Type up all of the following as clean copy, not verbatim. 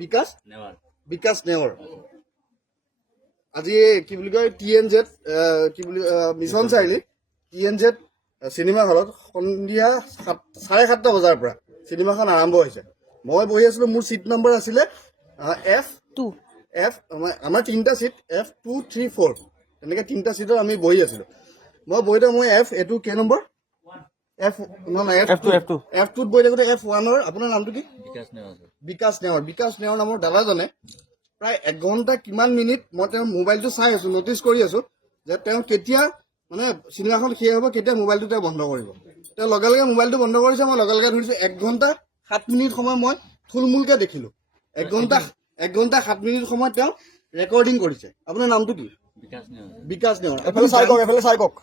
বিকাশ বিকাশ নেওয়াৰ আজি কি বুলি কয় TNZ কি বুলি মিছন চাৰিআলি TNZ চিনেমা হলত সন্ধিয়া 7:30 বজাৰ পৰা চিনেমাখন আৰম্ভ হৈছে। মই বহি আছিলো, মোৰ চিট নম্বৰ আছিলে F2 আমাৰ তিনিটা চিট F2, 3, 4 তেনেকৈ তিনিটা চিটত আমি বহি আছিলো। মই বহিতে মই এইটো কেই নম্বৰ F2ত বহি থাকোঁতে F1ৰ আপোনাৰ নামটো কি? বিকাশ নেওয়াৰ নামৰ দাদাজনে প্ৰায় 1 ঘণ্টা কিমান মিনিট মই তেওঁৰ মোবাইলটো চাই আছো, নটিচ কৰি আছো যে তেওঁ কেতিয়া মানে চিনেমাখন শেষ হ'ব, কেতিয়া মোবাইলটো তেওঁ বন্ধ কৰিব। তেওঁ লগে লগে মোবাইলটো বন্ধ কৰিছে, মই লগে লগে ধৰিছো 1 ঘণ্টা 7 মিনিট সময় মই থুলমূলকৈ দেখিলো। 1 ঘণ্টা 7 মিনিট সময় তেওঁ ৰেকৰ্ডিং কৰিছে। আপোনাৰ নামটো কি? বিকাশ নেওয়াৰ। এফালে চাই কওক।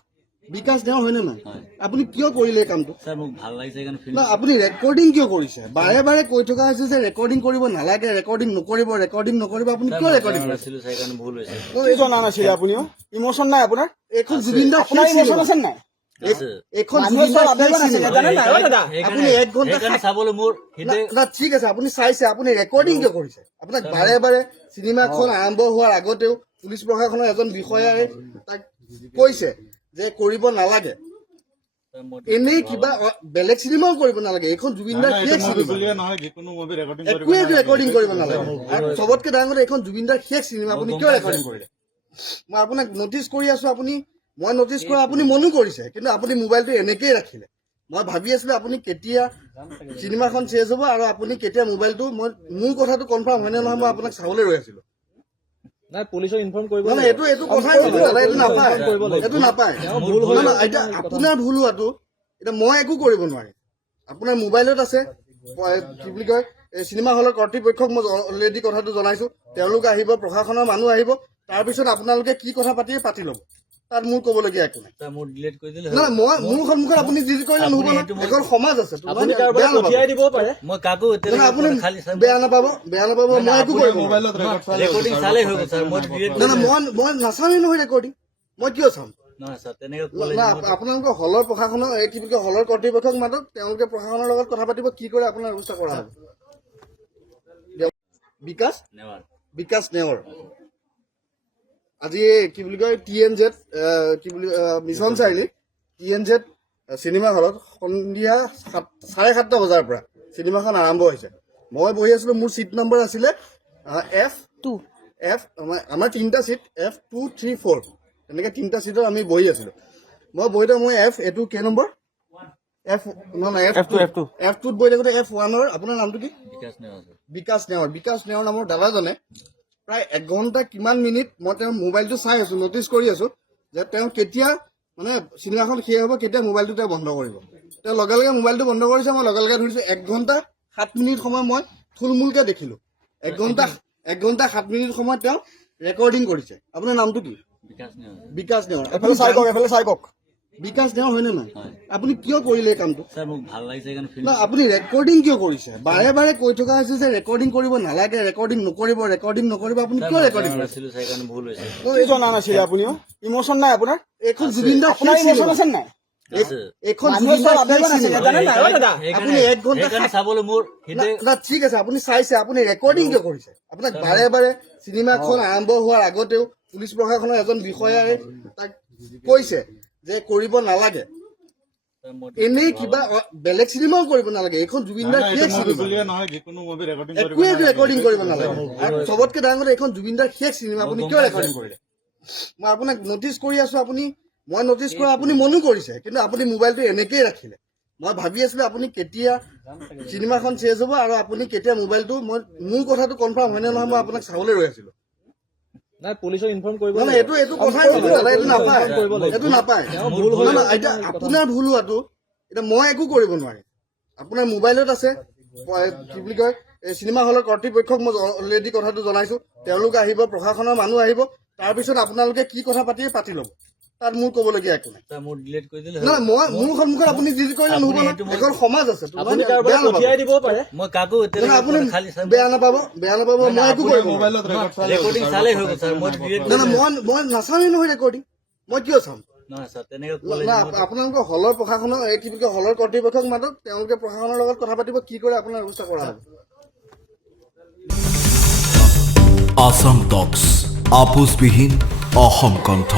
বিকাশ নেওয়াৰ হয়নে নাই? আপুনি কিয় কৰিলে এই কামটো? না আপুনি ৰেকৰ্ডিং কিয় কৰিছে? বাৰে বাৰে কৈ থকা হৈছে যে ৰেকৰ্ডিং কৰিব নালাগে, ৰেকৰ্ডিং নকৰিব। আপুনি কিয় ৰেকৰ্ডিং কৰিছে? কি জনা নাছিলে আপুনিও? ইমোচন নাই আপোনাৰ? এখন জুবিন দাৰ ইমোচন আছে নাই? এখন জুবিন দাৰ আপুনি 1 ঘণ্টা চাবলৈ মোৰ ঠিক আছে, আপুনি চাইছে, আপুনি ৰেকৰ্ডিং কিয় কৰিছে? আপোনাক বাৰে বাৰে চিনেমাখন আৰম্ভ হোৱাৰ আগতেও পুলিচ প্ৰশাসনৰ এজন বিষয়াই তাক কৈছে যে কৰিব নালাগে, এনেই কিবা বেলেগ চিনেমাও কৰিব নালাগে, এইখন জুবিন দাৰ শেষ চিনেমা, একোৱে ৰেকৰ্ডিং কৰিব নালাগে। আৰু চবতকে ডাঙৰ কথা, এইখন জুবিন দাৰ শেষ চিনেমা, আপুনি কিয় ৰেকৰ্ডিং কৰিলে? মই আপোনাক নটিচ কৰি আছো, মই নটিচ কৰা আপুনি মনো কৰিছে, কিন্তু আপুনি মোবাইলটো এনেকেই ৰাখিলে। মই ভাবি আছিলো আপুনি কেতিয়া চিনেমাখন শেষ হ'ব আৰু আপুনি কেতিয়া মোবাইলটো, মোৰ কথাটো কনফাৰ্ম হয়নে নহয় মই আপোনাক চাবলৈ ৰৈ আছিলো। নাই পুলিচক ইনফৰ্ম কৰিব মানে এইটো কথাই নহয়, এইটো নাপায়। এতিয়া আপোনাৰ ভুল হোৱাটো, এতিয়া মই একো কৰিব নোৱাৰিম। আপোনাৰ মোবাইলত আছে, কি বুলি কয় চিনেমা হলৰ কৰ্তৃপক্ষক মই অলৰেডি কথাটো জনাইছো, তেওঁলোক আহিব, প্ৰশাসনৰ মানুহ আহিব, তাৰপিছত আপোনালোকে কি কথা পাতি ল'ব, তাত মোৰ ক'বলগীয়া একো নাই। নাই মোৰ সন্মুখত আপুনি ডিলিট কৰিলে নহ'ব নহয়, এখন সমাজ আছে, আপুনি বেয়া নাপাব, মই একো কৰিব মই নাচামেই নহয় ৰেকৰ্ডিং, মই কিয় চাম? আপোনালোকৰ হলৰ প্ৰশাসনৰ কি বুলি কয় হলৰ কৰ্তৃপক্ষক মাতক, তেওঁলোকে প্ৰশাসনৰ লগত কথা পাতিব, কি কৰে আপোনাৰ ব্যৱস্থা কৰা হ'ব। বিকাশ নেওয়াৰ আজি কি বুলি কয় TNZ কি বুলি মিছন চাৰিআলি TNZ চিনেমা হলত সন্ধিয়া 7:30 বজাৰ পৰা চিনেমাখন আৰম্ভ হৈছে। মই বহি আছিলো, মোৰ চিট নম্বৰ আছিলে F2 আমাৰ তিনিটা চিট F2, 3, 4 তেনেকৈ তিনিটা চিটত আমি বহি আছিলো। মই বহিতে মই এইটো কেই নম্বৰ F2ত বহি থাকোঁতে F1ৰ আপোনাৰ নামটো কি? বিকাশ নেওয়াৰ নামৰ দাদাজনে প্ৰায় 1 ঘণ্টা কিমান মিনিট মই তেওঁৰ মোবাইলটো চাই আছো, নটিচ কৰি আছো যে তেওঁ কেতিয়া মানে চিনেমাখন শেষ হ'ব, কেতিয়া মোবাইলটো তেওঁ বন্ধ কৰিব। তেওঁ লগে লগে মোবাইলটো বন্ধ কৰিছে, মই লগে লগে ধৰিছো 1 ঘণ্টা 7 মিনিট সময় মই থুলমূলকৈ দেখিলো। 1 ঘণ্টা 7 মিনিট সময় তেওঁ ৰেকৰ্ডিং কৰিছে। আপোনাৰ নামটো কি? বিকাশ নেওয়াৰ। এফালে চাই কওক। বিকাশ নেওয়াৰ হয়নে নাই? আপুনি কিয় কৰিলে এই কামটো? না আপুনি ৰেকৰ্ডিং কিয় কৰিছে? বাৰে বাৰে কৈ থকা হৈছে যে ৰেকৰ্ডিং কৰিব নালাগে, ৰেকৰ্ডিং নকৰিব। আপুনি কিয় ৰেকৰ্ডিং কৰিছে? কি জনা নাছিলে আপুনিও? ইমোচন নাই আপোনাৰ? এইখন জুবিন দাৰ ইমোচন আছে নাই? এইখন জুবিন দাৰ আপুনি 1 ঘণ্টা চাবলৈ মোৰ ঠিক আছে, আপুনি চাইছে, আপুনি ৰেকৰ্ডিং কিয় কৰিছে? আপোনাক বাৰে বাৰে চিনেমাখন আৰম্ভ হোৱাৰ আগতেও পুলিচ প্ৰশাসনৰ এজন বিষয়াই তাক কৈছে যে কৰিব নালাগে, এনেই কিবা বেলেগ চিনেমাও কৰিব নালাগে, এইখন জুবিন দাৰ শেষ চিনেমা, একোৱে ৰেকৰ্ডিং কৰিব নালাগে। আৰু চবতকে ডাঙৰ কথা, এইখন জুবিন দাৰ শেষ চিনেমা, আপুনি কিয় ৰেকৰ্ডিং কৰিলে? মই আপোনাক নটিচ কৰি আছো, মই নটিচ কৰা আপুনি মনো কৰিছে, কিন্তু আপুনি মোবাইলটো এনেকেই ৰাখিলে। মই ভাবি আছিলো আপুনি কেতিয়া চিনেমাখন শেষ হ'ব আৰু আপুনি কেতিয়া মোবাইলটো, মোৰ কথাটো কনফাৰ্ম হয়নে নহয় মই আপোনাক চাবলৈ ৰৈ আছিলো। নাই পুলিচক ইনফৰ্ম কৰিব এইটো কথাই নহয়, এইটো নাপায়। এতিয়া আপোনাৰ ভুল হোৱাটো, এতিয়া মই একো কৰিব নোৱাৰিম। আপোনাৰ মোবাইলত আছে, কি বুলি কয় চিনেমা হলৰ কৰ্তৃপক্ষক মই অলৰেডি কথাটো জনাইছো, তেওঁলোক আহিব, প্ৰশাসনৰ মানুহ আহিব, তাৰপিছত আপোনালোকে কি কথা পাতি ল'ব, তাত মোৰ ক'বলগীয়া একো নাই। নাই মোৰ সন্মুখত আপুনি ডিলিট কৰিলে নহ'ব নহয়, এখন সমাজ আছে, আপুনি বেয়া নাপাব, মই একো কৰিব মই নাচামেই নহয় ৰেকৰ্ডিং, মই কিয় চাম? আপোনালোকৰ হলৰ প্ৰশাসনৰ কি বুলি কয় হলৰ কৰ্তৃপক্ষক মাতক, তেওঁলোকে প্ৰশাসনৰ লগত কথা পাতিব, কি কৰে আপোনাৰ ব্যৱস্থা কৰা হ'ব। আসাম টক্স আপোচবিহীন অসম কণ্ঠ